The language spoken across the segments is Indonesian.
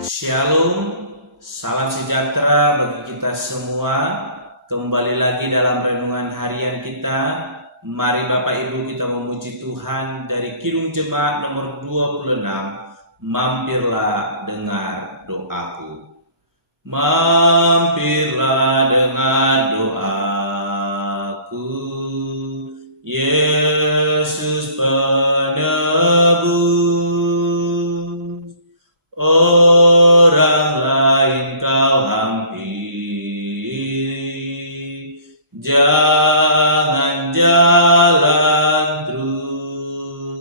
Shalom, salam sejahtera bagi kita semua. Kembali lagi dalam renungan harian kita. Mari Bapak Ibu kita memuji Tuhan dari Kidung Jemaat nomor 26. Mampirlah dengar doaku. Mampirlah dengar doaku, Yesus penebus. Orang lain kau hampiri, jangan jalan terus.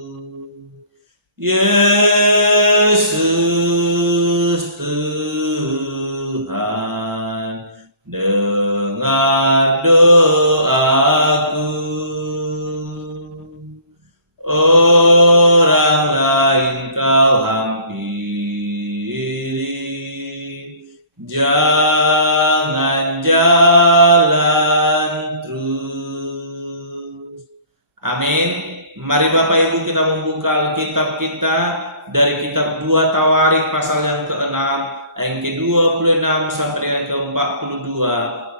Yesus Tuhan, dengar doaku. Orang lain kau hampiri, jangan jalan terus. Amin. Mari Bapak Ibu kita membuka Alkitab kita dari kitab 2 Tawarik pasal yang ke-6 ayat ke-26 sampai dengan ke-42.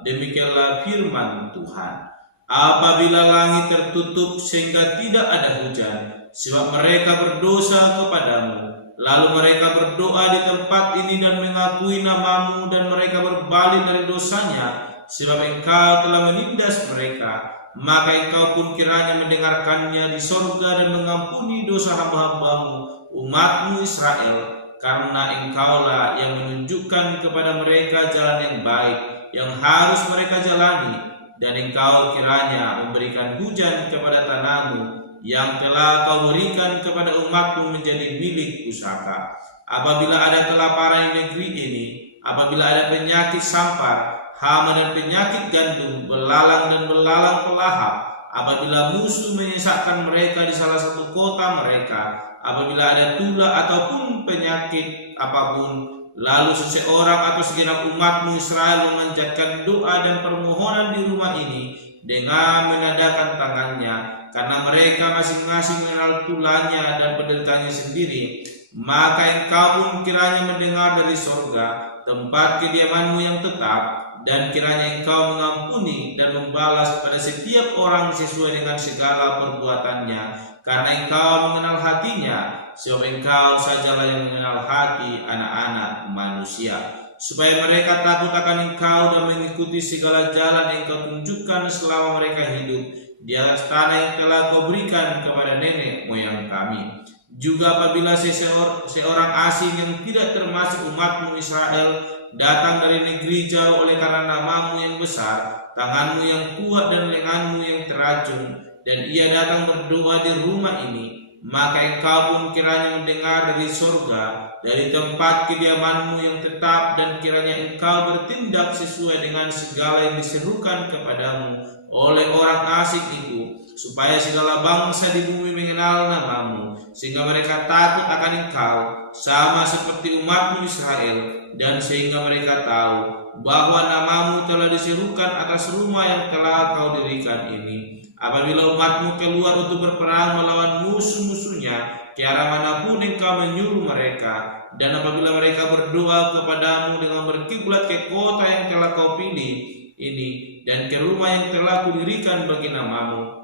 Demikianlah firman Tuhan. Apabila langit tertutup sehingga tidak ada hujan, sebab mereka berdosa kepadamu, lalu mereka berdoa di tempat ini dan mengakui namamu, dan mereka berbalik dari dosanya, sebab engkau telah menindas mereka, maka engkau pun kiranya mendengarkannya di sorga dan mengampuni dosa hamba-hambamu, umatmu Israel, karena engkaulah yang menunjukkan kepada mereka jalan yang baik yang harus mereka jalani. Dan engkau kiranya memberikan hujan kepada tanahmu yang telah kau berikan kepada umatmu menjadi milik pusaka. Apabila ada kelaparan di negeri ini, apabila ada penyakit sampar, hama dan penyakit gandum, belalang dan belalang pelahap, apabila musuh menyesakkan mereka di salah satu kota mereka, apabila ada tula ataupun penyakit apapun, lalu seseorang atau segenap umatmu Israel memanjatkan doa dan permohonan di rumah ini dengan menadakan tangannya, karena mereka masing-masing mengenal tulanya dan penderitanya sendiri, maka engkau pun kiranya mendengar dari sorga, tempat kediamanmu yang tetap, dan kiranya engkau mengampuni dan membalas pada setiap orang sesuai dengan segala perbuatannya, karena engkau mengenal hatinya, sebab engkau sajalah yang mengenal hati anak-anak manusia, supaya mereka takut akan engkau dan mengikuti segala jalan yang engkau tunjukkan selama mereka hidup di atas tanah yang telah kau berikan kepada nenek moyang kami. Juga apabila seorang asing yang tidak termasuk umatmu Israel datang dari negeri jauh oleh karena namamu yang besar, tanganmu yang kuat dan lenganmu yang teracun, dan ia datang berdoa di rumah ini, maka engkau pun kiranya mendengar dari sorga, dari tempat kediamanmu yang tetap, dan kiranya engkau bertindak sesuai dengan segala yang diserukan kepadamu oleh orang asing itu, supaya segala bangsa di bumi mengenal namamu, sehingga mereka takut akan engkau, sama seperti umatmu Israel, dan sehingga mereka tahu bahwa namamu telah diserukan atas rumah yang telah kau dirikan ini. Apabila umatmu keluar untuk berperang melawan musuh-musuhnya, ke arah manapun engkau menyuruh mereka, dan apabila mereka berdoa kepadamu dengan berkiblat ke kota yang telah kau pilih ini, dan ke rumah yang telah kudirikan bagi namamu,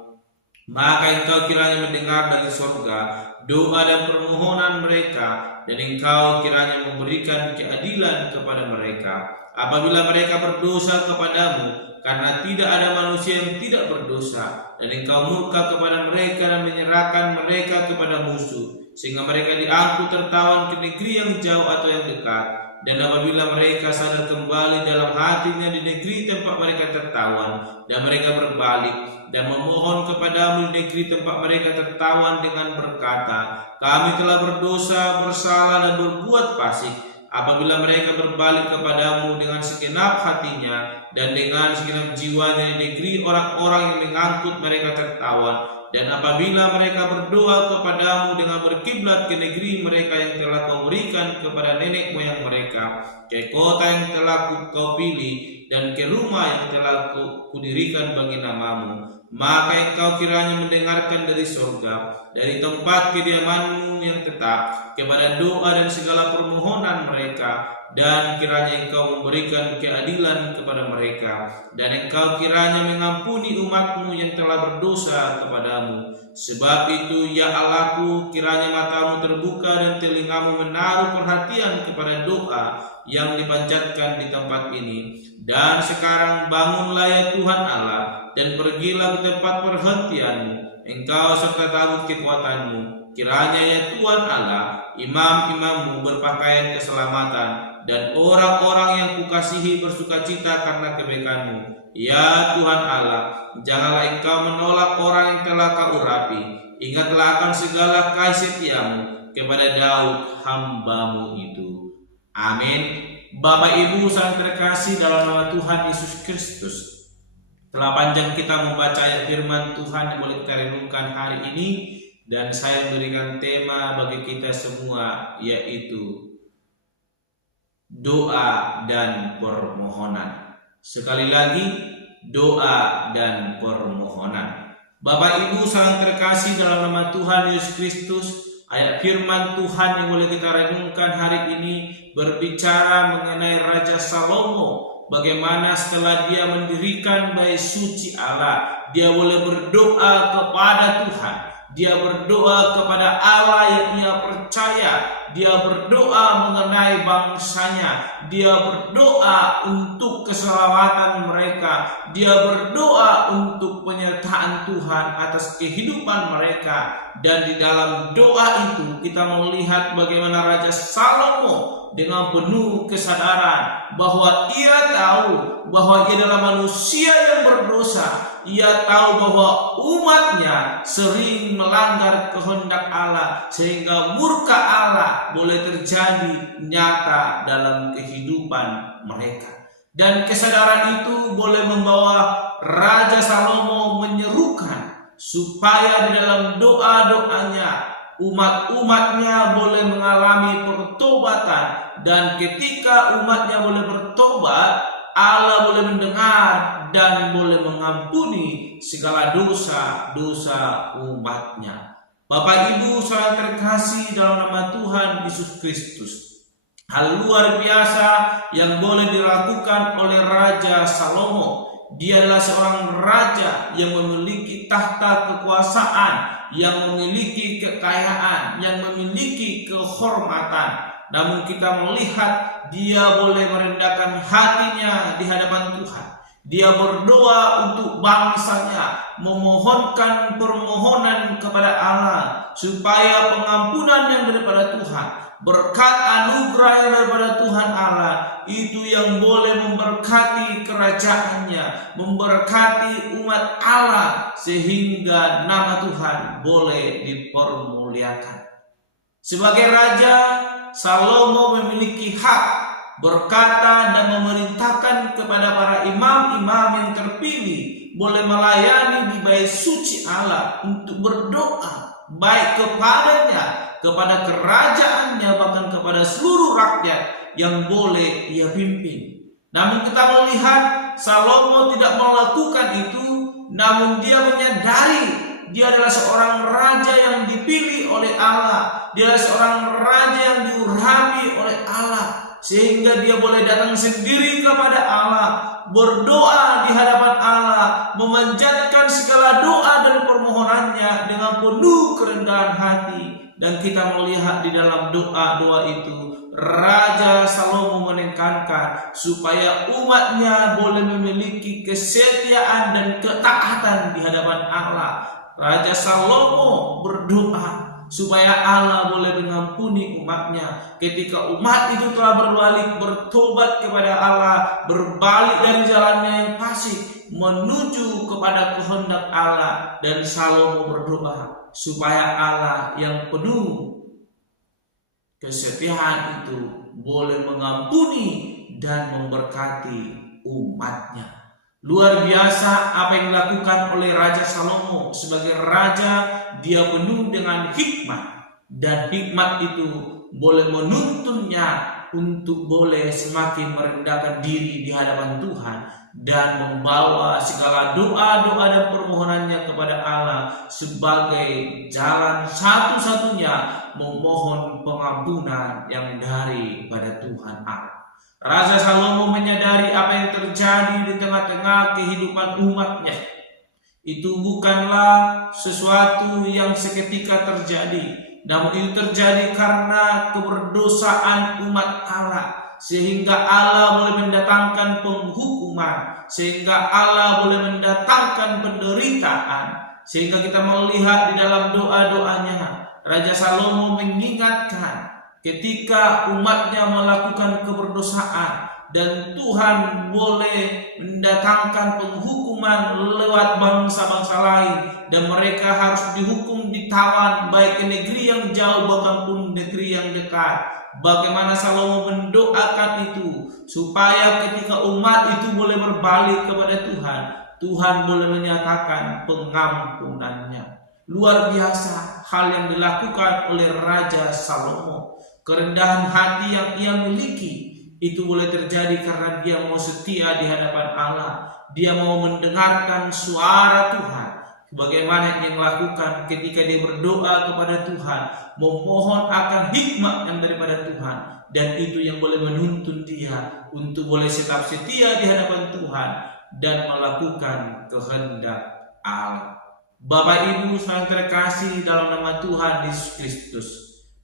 maka engkau kiranya mendengar dari sorga doa dan permohonan mereka, dan engkau kiranya memberikan keadilan kepada mereka. Apabila mereka berdosa kepadamu, karena tidak ada manusia yang tidak berdosa, dan engkau murka kepada mereka dan menyerahkan mereka kepada musuh, sehingga mereka diangkut tertawan ke negeri yang jauh atau yang dekat. Dan apabila mereka sadar kembali dalam hatinya di negeri tempat mereka tertawan, dan mereka berbalik dan memohon kepadamu di negeri tempat mereka tertawan dengan berkata, kami telah berdosa, bersalah dan berbuat fasik. Apabila mereka berbalik kepadamu dengan segenap hatinya dan dengan segenap jiwanya di negeri orang-orang yang mengangkut mereka tertawan, dan apabila mereka berdoa kepadamu dengan berkiblat ke negeri mereka yang telah kau berikan kepada nenek moyang mereka, ke kota yang telah kau pilih, dan ke rumah yang telah kudirikan bagi namamu, maka engkau kiranya mendengarkan dari sorga, dari tempat kediamanmu yang tetap, kepada doa dan segala permohonan mereka mereka, dan kiranya Engkau memberikan keadilan kepada mereka, dan Engkau kiranya mengampuni umat-Mu yang telah berdosa kepadamu. Sebab itu ya Allahku, kiranya matamu terbuka dan telingamu menaruh perhatian kepada doa yang dipanjatkan di tempat ini. Dan sekarang bangunlah ya Tuhan Allah, dan pergilah ke tempat perhentian-Mu, Engkau serta tabut kekuatan-Mu. Kiranya ya Tuhan Allah, imam-imam-Mu berpakaian keselamatan, dan orang-orang yang Kukasihi bersukacita karena kebaikan-Mu. Ya Tuhan Allah, janganlah Engkau menolak orang yang telah Kau urapi. Ingatlah akan segala kasih setiamu kepada Daud hamba-Mu itu. Amin. Bapak Ibu sangat terkasih dalam nama Tuhan Yesus Kristus, telah panjang kita membaca ayat firman Tuhan yang boleh kita renungkan hari ini, dan saya memberikan tema bagi kita semua, yaitu doa dan permohonan. Sekali lagi, doa dan permohonan. Bapak Ibu sangat terkasih dalam nama Tuhan Yesus Kristus, ayat firman Tuhan yang boleh kita renungkan hari ini berbicara mengenai Raja Salomo. Bagaimana setelah dia mendirikan bait suci Allah, dia boleh berdoa kepada Tuhan. Dia berdoa kepada Allah yang ia percaya. Dia berdoa mengenai bangsanya. Dia berdoa untuk keselamatan mereka. Dia berdoa untuk penyertaan Tuhan atas kehidupan mereka. Dan di dalam doa itu kita melihat bagaimana Raja Salomo dengan penuh kesadaran bahwa ia tahu bahwa ia adalah manusia yang berdosa. Ia tahu bahwa umatnya sering melanggar kehendak Allah, sehingga murka Allah boleh terjadi nyata dalam kehidupan mereka. Dan kesadaran itu boleh membawa Raja Salomo menyerukan supaya di dalam doa-doanya umat-umatnya boleh mengalami pertobatan. Dan ketika umatnya boleh bertobat, Allah boleh mendengar dan boleh mengampuni segala dosa-dosa umatnya. Bapak Ibu sangat terkasih dalam nama Tuhan Yesus Kristus, hal luar biasa yang boleh dilakukan oleh Raja Salomo. Dia adalah seorang raja yang memiliki tahta kekuasaan, yang memiliki kekayaan, yang memiliki kehormatan. Namun kita melihat dia boleh merendahkan hatinya di hadapan Tuhan. Dia berdoa untuk bangsanya, memohonkan permohonan kepada Allah supaya pengampunan yang daripada Tuhan, berkat anugerah yang daripada Tuhan Allah itu yang boleh memberkati kerajaannya, memberkati umat Allah, sehingga nama Tuhan boleh dipermuliakan. Sebagai raja, Salomo memiliki hak berkata dan memerintahkan kepada para imam-imam yang terpilih boleh melayani di bait suci Allah untuk berdoa baik kepadanya, kepada kerajaannya, bahkan kepada seluruh rakyat yang boleh ia pimpin. Namun kita melihat Salomo tidak melakukan itu, namun dia menyadari dia adalah seorang raja yang dipilih oleh Allah. Dia adalah seorang raja yang diurapi oleh Allah, sehingga dia boleh datang sendiri kepada Allah, berdoa di hadapan Allah, memanjatkan segala doa dan permohonannya dengan penuh kerendahan hati. Dan kita melihat di dalam doa-doa itu, Raja Salomo menekankan supaya umatnya boleh memiliki kesetiaan dan ketaatan di hadapan Allah. Raja Salomo berdoa supaya Allah boleh mengampuni umatnya. Ketika umat itu telah berbalik, bertobat kepada Allah, berbalik dari jalannya yang fasik menuju kepada kehendak Allah, dan Salomo berdoa supaya Allah yang penuh kesetiaan itu boleh mengampuni dan memberkati umatnya. Luar biasa apa yang dilakukan oleh Raja Salomo. Sebagai raja, dia penuh dengan hikmat, dan hikmat itu boleh menuntunnya untuk boleh semakin merendahkan diri di hadapan Tuhan dan membawa segala doa-doa dan permohonannya kepada Allah sebagai jalan satu-satunya memohon pengampunan yang daripada Tuhan Allah. Raja Salomo menyadari apa yang terjadi di tengah-tengah kehidupan umatnya. Itu bukanlah sesuatu yang seketika terjadi, namun itu terjadi karena keberdosaan umat Allah, sehingga Allah boleh mendatangkan penghukuman, sehingga Allah boleh mendatangkan penderitaan. Sehingga kita melihat di dalam doa-doanya, Raja Salomo mengingatkan ketika umatnya melakukan keberdosaan dan Tuhan boleh mendatangkan penghukuman lewat bangsa-bangsa lain, dan mereka harus dihukum, ditawan, baik ke negeri yang jauh maupun negeri yang dekat. Bagaimana Salomo mendoakan itu supaya ketika umat itu boleh berbalik kepada Tuhan, Tuhan boleh menyatakan pengampunannya. Luar biasa hal yang dilakukan oleh Raja Salomo. Kerendahan hati yang ia miliki itu boleh terjadi karena dia mau setia di hadapan Allah. Dia mau mendengarkan suara Tuhan. Bagaimana yang lakukan ketika dia berdoa kepada Tuhan, memohon akan hikmat yang daripada Tuhan, dan itu yang boleh menuntun dia untuk boleh tetap setia di hadapan Tuhan dan melakukan kehendak Allah. Bapak Ibu yang terkasih dalam nama Tuhan Yesus Kristus,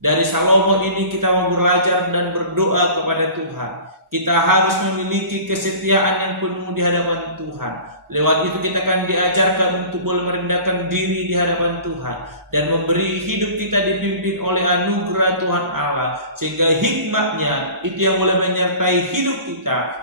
dari Salomo ini kita mau belajar dan berdoa kepada Tuhan. Kita harus memiliki kesetiaan yang penuh di hadapan Tuhan. Lewat itu kita akan diajarkan untuk boleh merendahkan diri di hadapan Tuhan dan memberi hidup kita dipimpin oleh anugerah Tuhan Allah, sehingga hikmatnya itu yang boleh menyertai hidup kita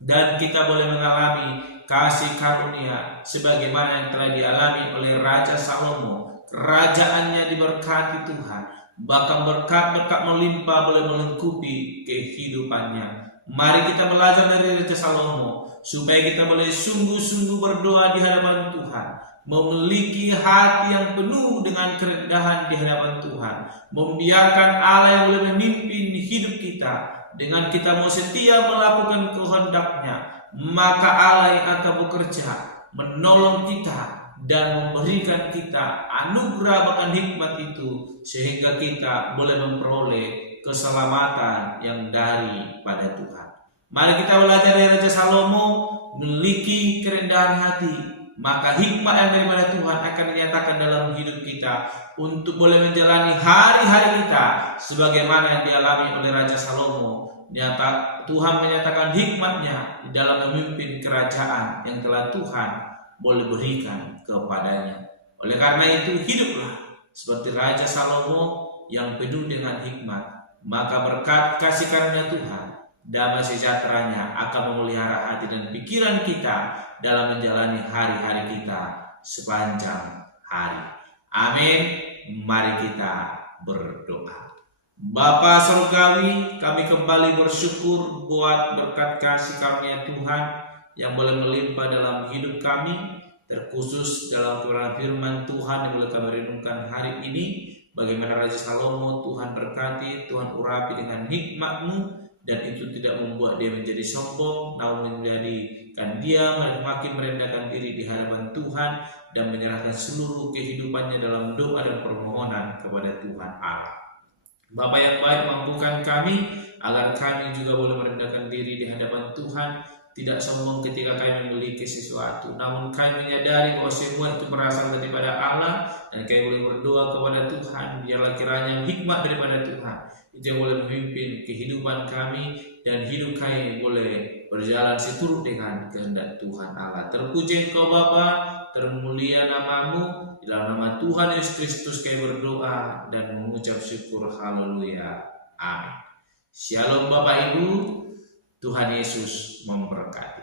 dan kita boleh mengalami kasih karunia sebagaimana yang telah dialami oleh Raja Salomo. Kerajaannya diberkati Tuhan, bahkan berkat-berkat melimpah boleh melengkapi kehidupannya. Mari kita belajar dari Raja Salomo supaya kita boleh sungguh-sungguh berdoa di hadapan Tuhan, memiliki hati yang penuh dengan kerendahan di hadapan Tuhan, membiarkan Allah yang boleh memimpin hidup kita. Dengan kita mau setia melakukan kehendak-Nya, maka Allah yang akan bekerja menolong kita dan memberikan kita anugerah bahkan hikmat itu, sehingga kita boleh memperoleh keselamatan yang daripada Tuhan. Mari kita belajar dari Raja Salomo, memiliki kerendahan hati, maka hikmat yang daripada Tuhan akan dinyatakan dalam hidup kita untuk boleh menjalani hari-hari kita sebagaimana yang dialami oleh Raja Salomo. Tuhan menyatakan hikmatnya di dalam memimpin kerajaan yang telah Tuhan boleh berikan kepadanya. Oleh karena itu, hiduplah seperti Raja Salomo yang penuh dengan hikmat, maka berkat kasih karunia Tuhan, damai sejahteranya akan memelihara hati dan pikiran kita dalam menjalani hari-hari kita sepanjang hari. Amin. Mari kita berdoa. Bapa Surgawi, kami kembali bersyukur buat berkat kasih karunia Tuhan yang boleh melimpah dalam hidup kami, terkhusus dalam kebenaran firman Tuhan yang boleh kami renungkan hari ini. Bagaimana Raja Salomo Tuhan berkati, Tuhan urapi dengan hikmat-Mu, dan itu tidak membuat dia menjadi sombong, namun menjadikan dia makin merendahkan diri di hadapan Tuhan dan menyerahkan seluruh kehidupannya dalam doa dan permohonan kepada Tuhan Allah. Bapa yang baik, mampukan kami agar kami juga boleh merendahkan diri di hadapan Tuhan, tidak sombong ketika kami memiliki sesuatu, namun kami menyadari bahwa semua itu berasal daripada Allah, dan kami boleh berdoa kepada Tuhan, biarlah kiranya hikmat daripada Tuhan itu yang boleh memimpin kehidupan kami, dan hidup kami boleh berjalan seturut dengan kehendak Tuhan Allah. Terpuji Engkau Bapa, termulia nama-Mu. Dalam nama Tuhan Yesus Kristus kami berdoa dan mengucap syukur. Haleluya. Amin. Shalom Bapak Ibu. Tuhan Yesus memberkati.